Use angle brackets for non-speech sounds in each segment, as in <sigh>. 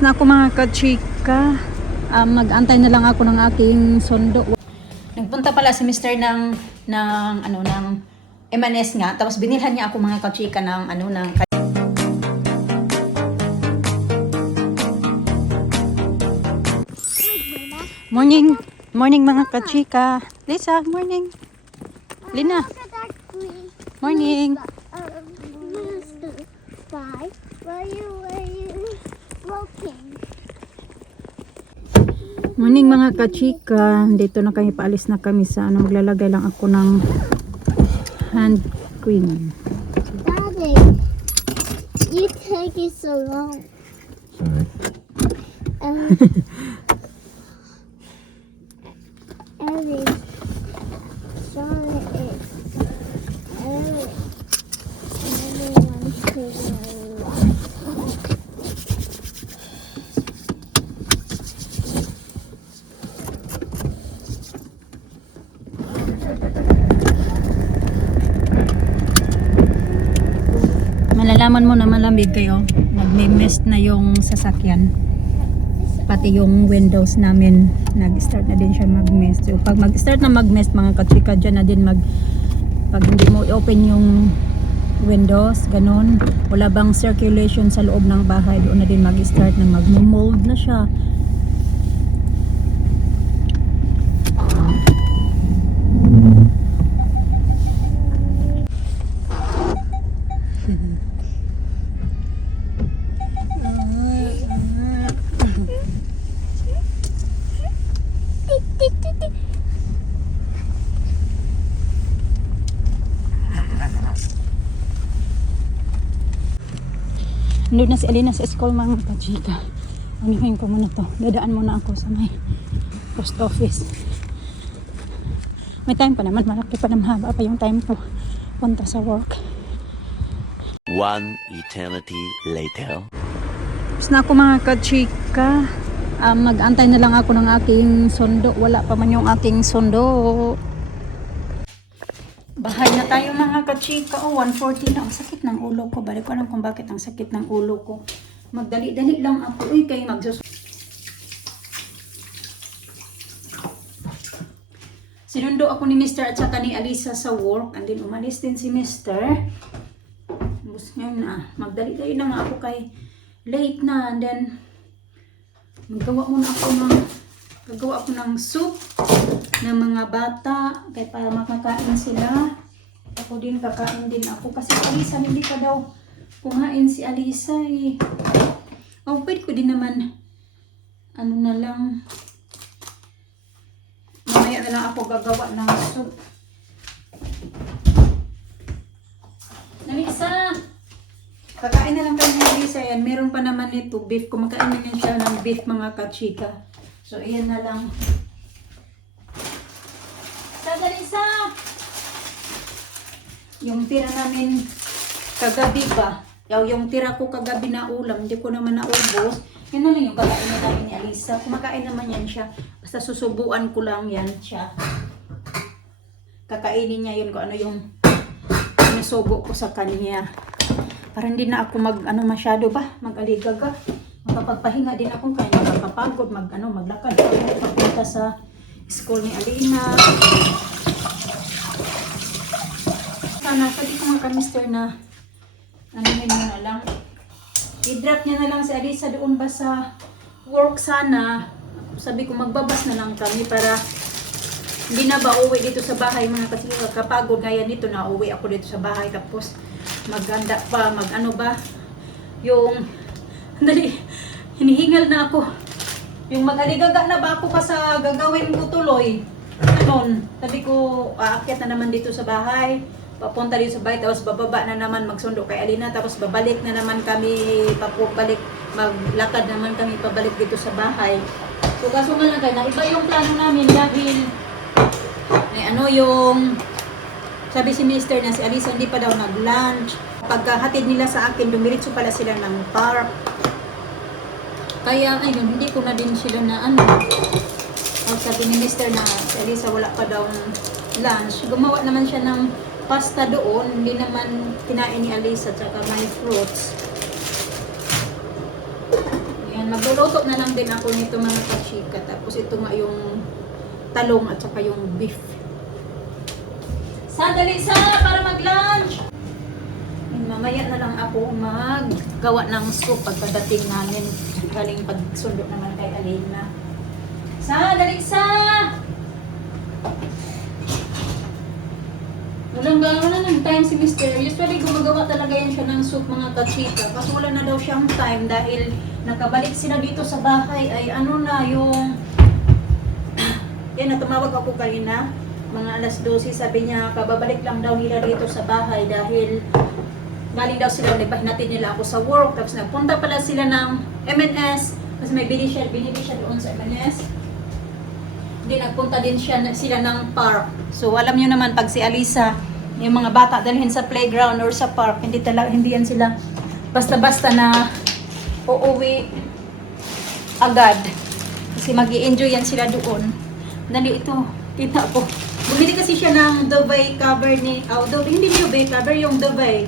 Tapos na ako mga kachika. Ah, mag-antay na lang ako ng aking sundo. Nagpunta pala si Mr. ng ng ano ng M&S nga tapos binilhan niya ako mga kachika ng ano ng Morning. Morning mga kachika. Lisa, morning. Lina, morning. Morning mga kachika. Dito na kami paalis na kami sa ano maglalagay lang ako ng hand cream. Daddy, you take it so long. Sorry. Um, Ellie, sorry, it's Ellie. Everyone's taking a Malalaman mo na malamig kayo. Nagme-mist na yung sasakyan. Pati yung windows namin, nag-start na din siya mag-mist. So, pag mag-start na mag-mist, mga kachika, dyan na din mag... Pag hindi mo i-open yung windows, ganun, wala bang circulation sa loob ng bahay, doon na din mag-start na mag-mold na siya. Nandun na si Alina sa school mga kachika. Anuhin ko muna to. Dadaan muna ako sa may post office. May time pa naman. Malaki pa naman haba pa yung time ko punta sa work. One eternity later. Tapos na ako mga kachika. Ah, mag-antay na lang ako ng aking sundo. Wala pa man yung aking sundo. Bahay na tayo mga kachika. Oh, 140 na. Ang sakit ng ulo ko. Balik ko alam kung bakit ang sakit ng ulo ko. Magdali-dali lang ako. Uy, kayo magsus... Sinundo ako ni Mr. at saka ni Alisa sa work. And then umalis din si Mr. Tapos ngayon na, magdali-dali na ako kay late na. And then, magawa muna ako ng, gagawa ako ng soup ng mga bata kay para makakain sila. Ako din kakain din ako kasi si Alisa hindi pa daw kumain si Alisa eh. Oh, pwede ko din naman ano na lang mamaya na lang ako gagawa ng soup. Alisa! Kakain na lang kayo ni Alisa yan. Meron pa naman ito, beef. Kumakain na yan siya ng beef mga kachika. So, iyan na lang. Sada Alisa! Yung tira namin kagabi pa. Yaw, yung tira ko kagabi na ulam, hindi ko naman naubos. Yan na lang yung kakain na namin ni Alisa. Kumakain naman yan siya. Basta susubuan ko lang yan siya. Kakainin niya yun kung ano yung nasubo ko sa kanya. Para hindi na ako mag ano masyado ba, mag-aligaga. Makapagpahinga din ako kaya nakakapagod mag ano maglakad ako papunta sa school ni Alina. Sana. Pwede ko mga mister na anuhin mo na lang. I-drop niya na lang si Alisa doon ba sa work sana. Sabi ko magbabas na lang kami para hindi na ba uwi dito sa bahay mga kasi kapagod gaya nito na uwi ako dito sa bahay tapos maganda pa mag ano ba? Yung <laughs> dali hinihingal na ako. Yung magaligaga na ba ako pa sa gagawin ko tuloy? Anon sabi ko aakyat na naman dito sa bahay papunta dito sa bahay tapos bababa na naman magsundo kay Alina tapos babalik na naman kami papabalik maglakad naman kami pabalik dito sa bahay so kaso nga lang na iba yung plano namin dahil may ano yung sabi si Mister na si Alisa hindi pa daw nag-lunch. Pagkahatid nila sa akin, dumiritso pala sila ng park. Kaya ayun, hindi ko na din sila na ano. Sabi ni Mister na si Alisa wala pa daw lunch. Gumawa naman siya ng pasta doon. Hindi naman kinain ni Alisa tsaka may fruits. Yan magluluto na lang din ako nito mga kachika. Tapos ito nga yung talong at saka yung beef. Sandali sa para mag-lunch! Mamaya na lang ako maggawa ng soup pagkadating namin. Galing pagsundo naman kay Alina. Sa, dali sa! Gano'n na ng time si Mr. Usually gumagawa talaga yan siya ng soup mga kachika. Kaso wala na daw siyang time dahil nakabalik sila dito sa bahay ay ano na yung... <clears throat> yan na tumawag ako kanina. Mga alas 12 sabi niya kababalik lang daw nila dito sa bahay dahil galing daw sila, nagpahinatid nila ako sa work. Tapos nagpunta pala sila ng MNS. Tapos may bili siya, binili siya doon sa MNS. Hindi nagpunta din siya sila ng park. So alam niyo naman pag si Alisa, yung mga bata dalhin sa playground or sa park, hindi talaga hindi yan sila basta-basta na uuwi agad. Kasi mag enjoy yan sila doon. Dali ito, kita ko. Bumili kasi siya ng Dubai cover ni, oh, Dubai, hindi Dubai cover, yung Dubai.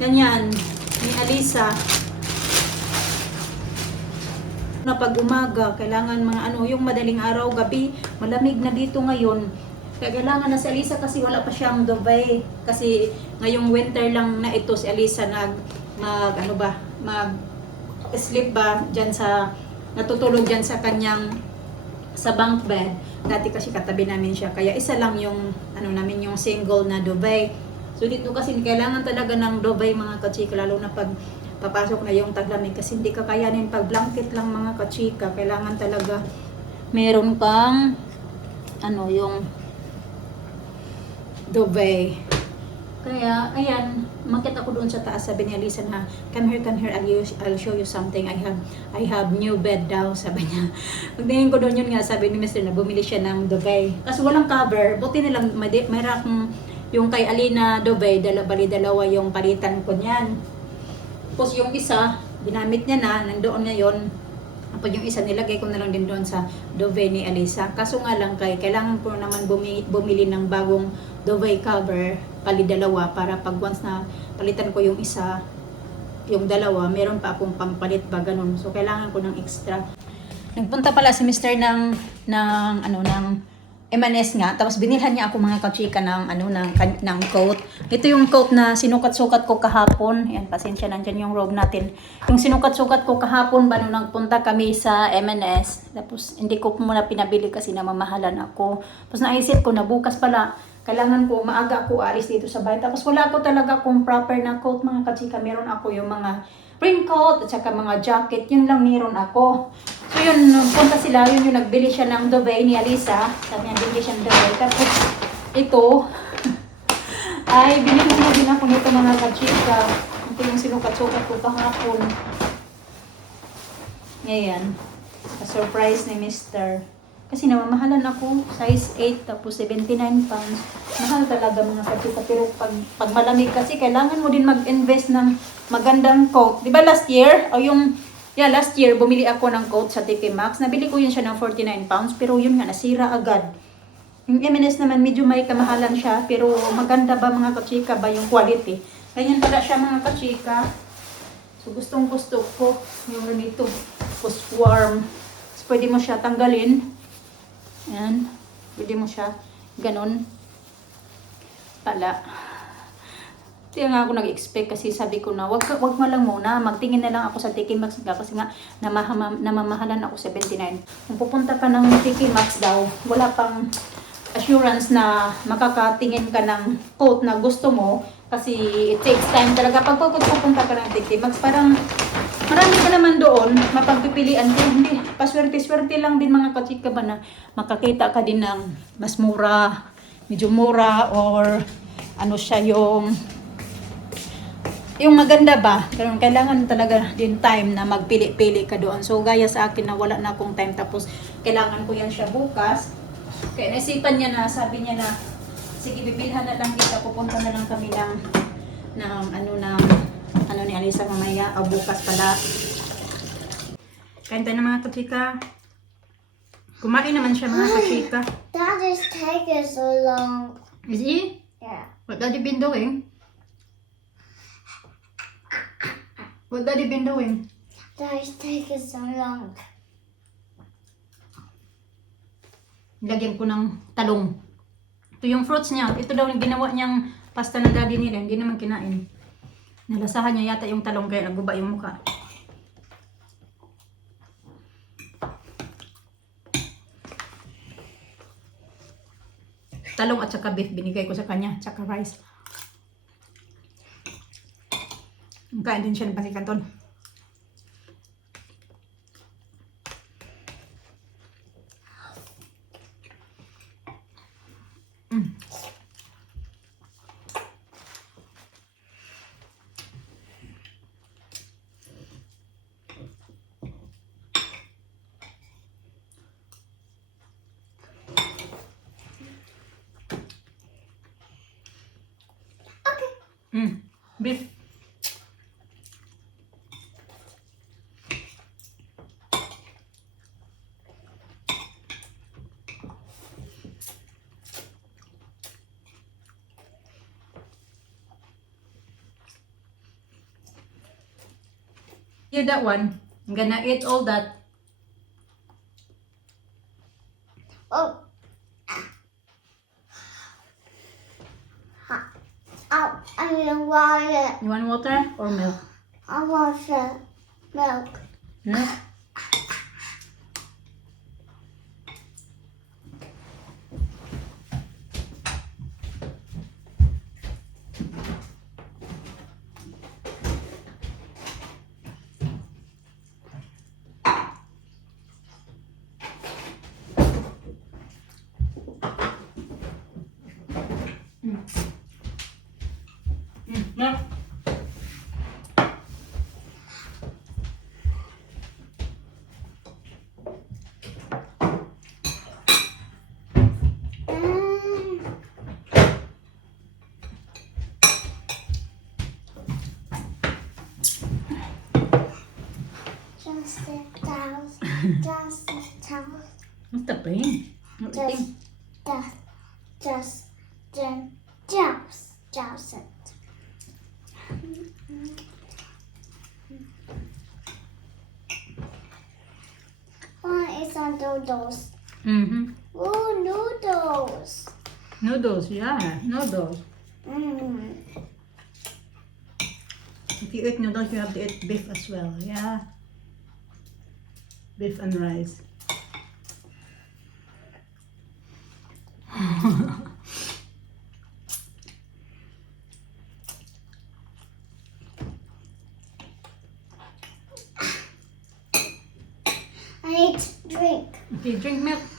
Ganyan, ni Alisa na pag umaga, kailangan mga ano, yung madaling araw, gabi, malamig na dito ngayon. Kailangan na si Alisa kasi wala pa siyang Dubai. Kasi ngayong winter lang na ito si Alisa nag, mag, ano ba, mag sleep ba dyan sa, natutulog dyan sa kanyang sa bunk bed. Dati kasi katabi namin siya. Kaya isa lang yung, ano namin, yung single na Dubai. So dito kasi kailangan talaga ng Dubai mga kachika, lalo na pag papasok na yung taglamig kasi hindi kakayanin pag blanket lang mga kachika. Kailangan talaga meron kang ano yung Dubai. Kaya, ayan, makita ko doon sa taas, sabi ni Alisa na, come here, come here, I'll, use, I'll show you something. I have, I have new bed daw, <laughs> sabi niya. Pagtingin ko doon yun nga, sabi ni Mr. na bumili siya ng Dubai. Kasi walang cover, buti nilang, may, may rack, yung kay Alina Dubai, dala, bali dalawa yung palitan ko niyan. Tapos yung isa, ginamit niya na, nandoon ngayon. Tapos yung isa nilagay ko na lang din doon sa Dove ni Alisa. Kaso nga lang kay, kailangan ko naman bumi, bumili ng bagong Dove cover, pali dalawa, para pag once na palitan ko yung isa, yung dalawa, meron pa akong pampalit ba ganun. So kailangan ko ng extra. Nagpunta pala si Mr. ng, ng, ano, ng M&S nga, tapos binilhan niya ako mga kachika ng ano ng ng coat. Ito yung coat na sinukat-sukat ko kahapon. Yan, pasensya nandiyan yung robe natin. Yung sinukat-sukat ko kahapon ba nung nagpunta kami sa M&S. Tapos hindi ko muna pinabili kasi namamahalan ako. Tapos naisip ko na bukas pala kailangan ko maaga ako alis dito sa bahay. Tapos wala ko talaga kung proper na coat mga kachika. Meron ako yung mga raincoat at saka mga jacket. Yun lang meron ako. So yun, punta sila, yun yung nagbili siya ng Dubai ni Alisa. Sabi niya, bili siya ng Dubai. Tapos ito, <laughs> ay binili mo din ako nito mga kachika. Ito yung sinukat-sukat ko kahapon. Ngayon, surprise ni Mr. Kasi namamahalan ako, size 8, tapos 79 pounds. Mahal talaga mga kachika. Pero pag, pag malamig kasi, kailangan mo din mag-invest ng magandang coat. Di ba last year, o yung Yeah, last year, bumili ako ng coat sa TK Maxx. Nabili ko yun siya ng 49 pounds, pero yun nga, nasira agad. Yung M&S naman, medyo may kamahalan siya, pero maganda ba mga kachika ba yung quality? Ganyan pala siya mga kachika. So, gustong gusto ko yung ganito. Tapos warm. So, pwede mo siya tanggalin. Ayan. Pwede mo siya ganon. Pala. Kaya nga ako nag-expect kasi sabi ko na wag, wag mo lang muna, magtingin na lang ako sa TK Maxx nga kasi nga namamahalan ako 79. Kung pupunta ka ng TK Maxx daw, wala pang assurance na makakatingin ka ng coat na gusto mo kasi it takes time talaga. Pag pupunta ka ng TK Maxx, parang marami ka naman doon, mapagpipilian ko. Hindi, paswerte-swerte lang din mga kachika ba na makakita ka din ng mas mura, medyo mura, or ano siya yung yung maganda ba, pero kailangan talaga din time na magpili-pili ka doon. So, gaya sa akin na wala na akong time, tapos kailangan ko yan siya bukas. Kaya naisipan niya na, sabi niya na, sige, bibilhan na lang kita, pupunta na lang kami ng, ng ano, ng, ano ni Alisa mamaya, o bukas pala. Kain tayo ng mga kachika. Kumain naman siya mga kachika. That is taking so long. Is he? Yeah. What you been doing? What you been doing? That is taking so long. Lagyan ko ng talong. Ito yung fruits niya. Ito daw yung ginawa niyang pasta ng daddy nila. Hindi naman kinain. Nalasahan niya yata yung talong kaya naguba yung mukha. Talong at saka beef binigay ko sa kanya. Tsaka rice. Kain din siya ng panikanton. Hear that one. I'm gonna eat all that. Oh. Ha- Oh, I mean water. You want water or milk? just towel. Not the brain. Just, just, just, just, it. Oh, it's on noodles. Mm-hmm. Oh, noodles. Noodles, yeah, noodles. Mm. If you eat noodles, you have to eat beef as well, yeah. Beef and rice. <laughs> You drink milk?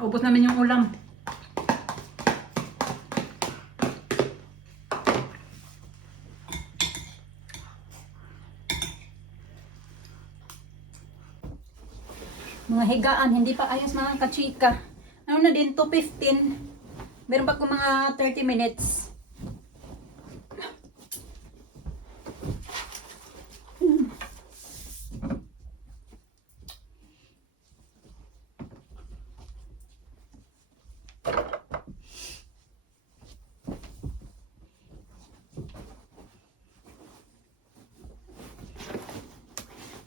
Naubos namin yung ulam. Mga higaan, hindi pa ayos mga kachika. Ano na din, 2.15. Meron pa ko mga 30 minutes.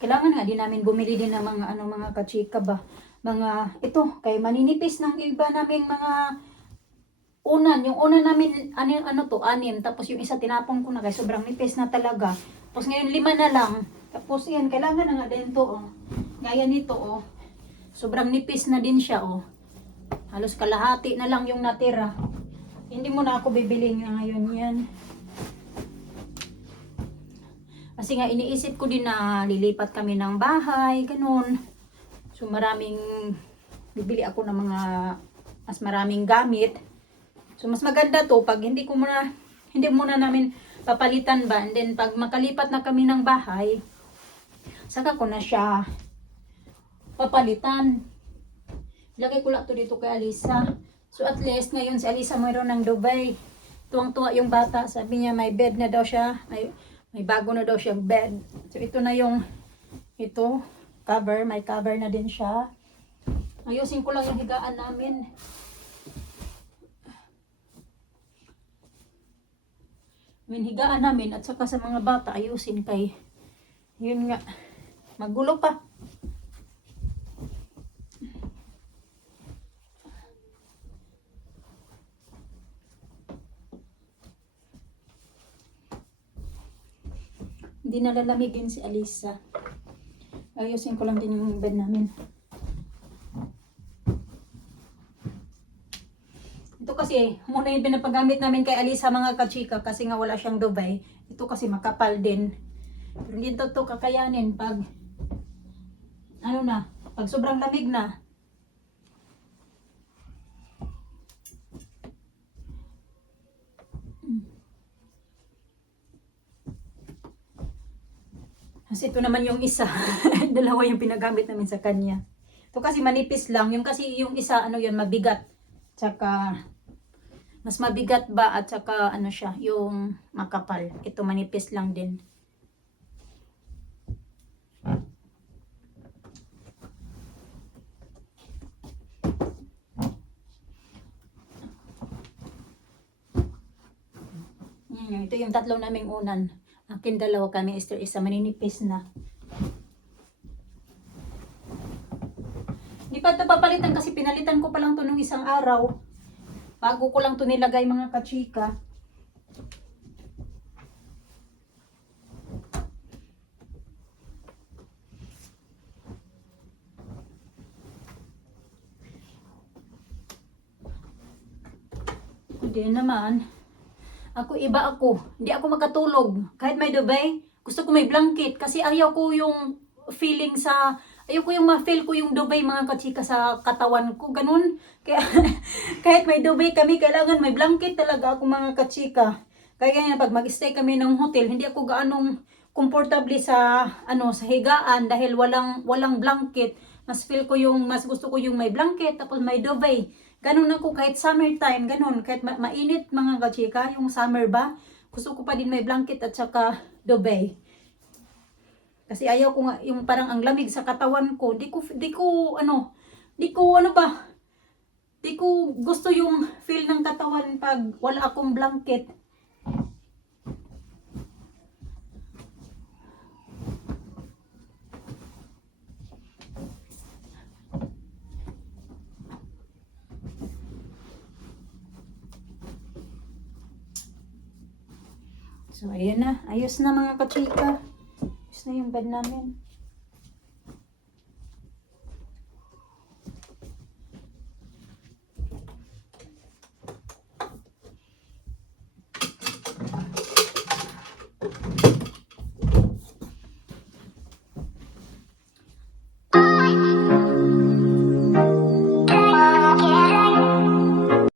Kailangan nga din namin bumili din ng mga ano mga kachika ba. Mga ito kay maninipis ng iba naming mga unan, yung unan namin ano ano to, anim, tapos yung isa tinapon ko na kay sobrang nipis na talaga. Tapos ngayon lima na lang. Tapos yan, kailangan na nga din to oh. Gaya nito oh. Sobrang nipis na din siya oh. Halos kalahati na lang yung natira. Hindi mo na ako bibiling ngayon yan. Kasi nga iniisip ko din na lilipat kami ng bahay, ganun. So maraming bibili ako ng mga mas maraming gamit. So mas maganda to pag hindi ko muna hindi muna namin papalitan ba. And then pag makalipat na kami ng bahay, saka ko na siya papalitan. Lagay ko lang to dito kay Alisa. So at least ngayon si Alisa mayroon ng Dubai. Tuwang-tuwa yung bata. Sabi niya may bed na daw siya. May, may bago na daw siyang bed. So ito na yung ito cover. May cover na din siya. Ayusin ko lang yung higaan namin. Yung higaan namin at saka sa mga bata ayusin kay yun nga magulo pa. Hindi nalalamigin si Alisa. Ayusin ko lang din yung bed namin. Ito kasi, muna yung pinapagamit namin kay Alisa mga kachika kasi nga wala siyang Dubai. Ito kasi makapal din. Pero hindi to, to kakayanin pag ano na, pag sobrang lamig na. Kasi ito naman yung isa. <laughs> Dalawa yung pinagamit namin sa kanya. Ito kasi manipis lang. Yung kasi yung isa, ano yun, mabigat. Tsaka, mas mabigat ba at saka ano siya, yung makapal. Ito manipis lang din. Ito yung tatlo naming unan. Akin dalawa kami, Esther isa, maninipis na. Di pa ito papalitan kasi pinalitan ko pa lang to nung isang araw. Bago ko lang to nilagay mga kachika. Hindi naman. Ako iba ako. Hindi ako makatulog. Kahit may Dubai, gusto ko may blanket kasi ayaw ko yung feeling sa ayaw ko yung ma-feel ko yung Dubai mga kachika sa katawan ko. Ganun. <laughs> Kaya kahit may Dubai kami, kailangan may blanket talaga ako mga kachika. Kaya ganyan, pag mag-stay kami ng hotel, hindi ako gaanong komportable sa ano sa higaan dahil walang walang blanket. Mas feel ko yung mas gusto ko yung may blanket tapos may duvet. Ganun ako kahit summertime, ganun. Kahit ma- mainit mga kachika, yung summer ba, gusto ko pa din may blanket at saka duvet. Kasi ayaw ko nga yung parang ang lamig sa katawan ko. Di ko di ko ano, di ko ano ba? Di ko gusto yung feel ng katawan pag wala akong blanket. So, ayan na. Ayos na mga kachika. Ayos na yung bed namin.